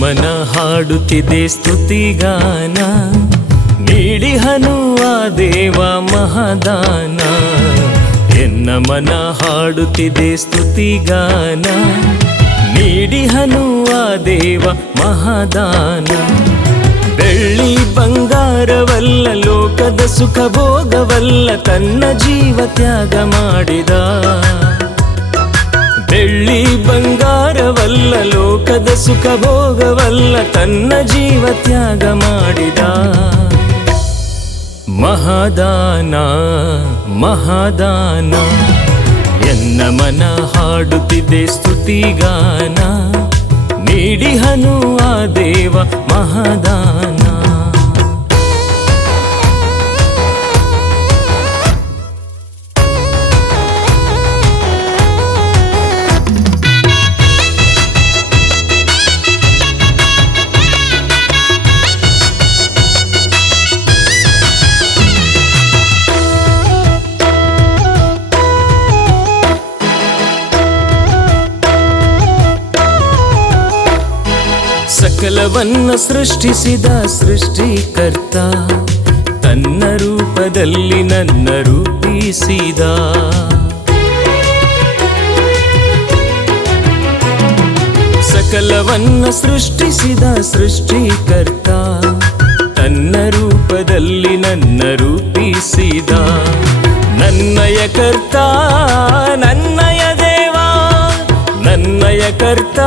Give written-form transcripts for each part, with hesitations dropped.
ಮನ ಹಾಡುತ್ತಿದೆ ಸ್ತುತಿಗಾನ, ನೀಡಿಹನು ಆ ದೇವ ಮಹಾದಾನ. ಎನ್ನ ಮನ ಹಾಡುತ್ತಿದೆ ಸ್ತುತಿಗಾನ, ನೀಡಿಹನು ಆ ದೇವ ಮಹಾದಾನ. ಬೆಳ್ಳಿ ಬಂಗಾರವಲ್ಲ, ಲೋಕದ ಸುಖ ಭೋಗವಲ್ಲ, ತನ್ನ ಜೀವ ತ್ಯಾಗ ಮಾಡಿದ. ಬೆಳ್ಳಿ ಬಂಗಾರವಲ್ಲ, ಲೋಕದ ಸುಖ ಭೋಗವಲ್ಲ, ತನ್ನ ಜೀವ ತ್ಯಾಗ ಮಾಡಿದ. ಮಹಾದಾನ ಮಹಾದಾನ, ಎನ್ನ ಮನ ಹಾಡುತ್ತಿದೆ ಸ್ತುತಿಗಾನ, ನೀಡಿಹನು ಆ ದೇವ ಮಹಾದಾನ. ಸಕಲವನ್ನ ಸೃಷ್ಟಿಸಿದ ಸೃಷ್ಟಿಕರ್ತ, ತನ್ನ ರೂಪದಲ್ಲಿ ನನ್ನ ರೂಪಿಸಿದ. ಸಕಲವನ್ನ ಸೃಷ್ಟಿಸಿದ ಸೃಷ್ಟಿಕರ್ತ, ತನ್ನ ರೂಪದಲ್ಲಿ ನನ್ನ ರೂಪಿಸಿದ. ನನ್ನಯ ಕರ್ತ ನನ್ನಯ ದೇವ, ನನ್ನಯ ಕರ್ತ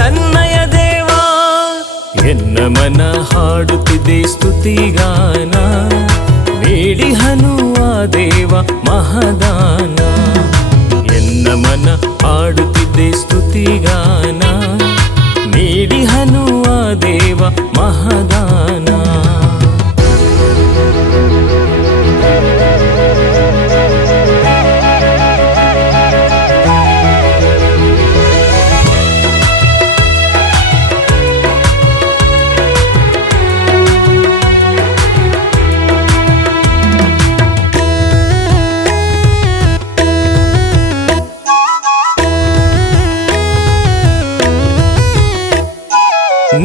ನನ್ನಯ ದೇವ. ಎನ್ನ ಮನ ಹಾಡುತ್ತಿದೆ ಸ್ತುತಿಗಾನ, ನೀಡಿಹನು ಆ ದೇವ ಮಹಾದಾನ. ಎನ್ನ ಮನ ಹಾಡುತ್ತಿದೆ ಸ್ತುತಿಗಾನ, ನೀಡಿಹನು ಆ ದೇವ ಮಹಾದಾನ.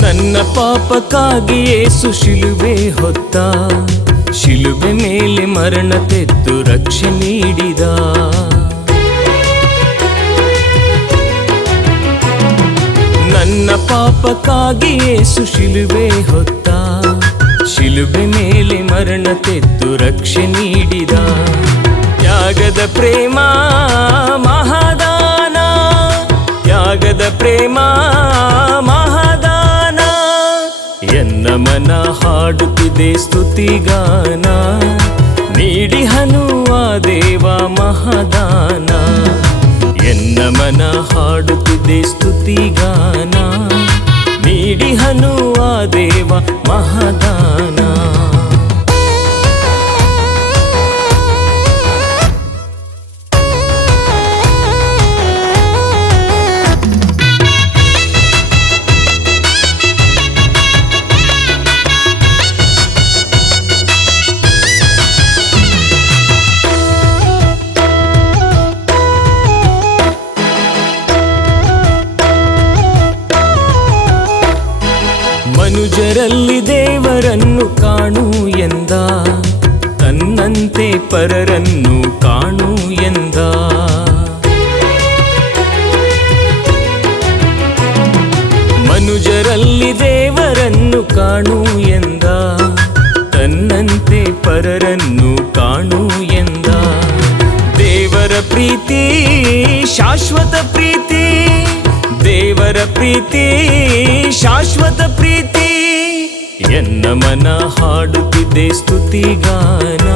ನನ್ನ ಪಾಪಕ್ಕಾಗಿ ಯೇಸು ಶಿಲುಬೆ ಹೊತ್ತ, ಶಿಲುಬೆ ಮೇಲೆ ಮರಣ ತೆತ್ತು ರಕ್ಷೆ ನೀಡಿದ. ನನ್ನ ಪಾಪಕ್ಕಾಗಿ ಯೇಸು ಶಿಲುಬೆ ಹೊತ್ತ, ಶಿಲುಬೆ ಮೇಲೆ ಮರಣ ತೆತ್ತು ರಕ್ಷೆ ನೀಡಿದ. ತ್ಯಾಗದ ಪ್ರೇಮ ಮಹಾದಾನ, ತ್ಯಾಗದ ಪ್ರೇಮ ಮಹಾದಾನ. ಎನ್ನ ಮನ ಹಾಡುತ್ತಿದೆ ಸ್ತುತಿಗಾನ, ನೀಡಿಹನು ಆ ದೇವ ಮಹಾದಾನ. ಎನ್ನ ಮನ ಹಾಡುತ್ತಿದೆ ಸ್ತುತಿಗಾನ, ನೀಡಿಹನು ಆ ದೇವ ಮಹಾದಾನ. ಮನುಜರಲ್ಲಿ ದೇವರನ್ನು ಕಾಣು ಎಂದ, ತನ್ನಂತೆ ಪರರನ್ನು ಕಾಣು ಎಂದ. ಮನುಜರಲ್ಲಿ ದೇವರನ್ನು ಕಾಣು ಎಂದ, ತನ್ನಂತೆ ಪರರನ್ನು ಕಾಣು ಎಂದ. ದೇವರ ಪ್ರೀತಿ ಶಾಶ್ವತ ಪ್ರೀತಿ, ದೇವರ ಪ್ರೀತಿ ಶಾಶ್ವತ ಪ್ರೀತಿ. ಎನ್ನ ಮನ ಹಾಡುತ್ತಿದೆ ಸ್ತುತಿಗಾನ,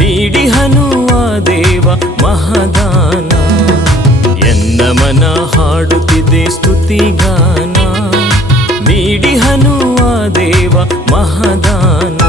ನೀಡಿಹನು ಆ ದೇವ ಮಹಾದಾನ. ಎನ್ನ ಮನ ಹಾಡುತ್ತಿದೆ ಸ್ತುತಿಗಾನ, ನೀಡಿಹನು ಆ ದೇವ ಮಹಾದಾನ.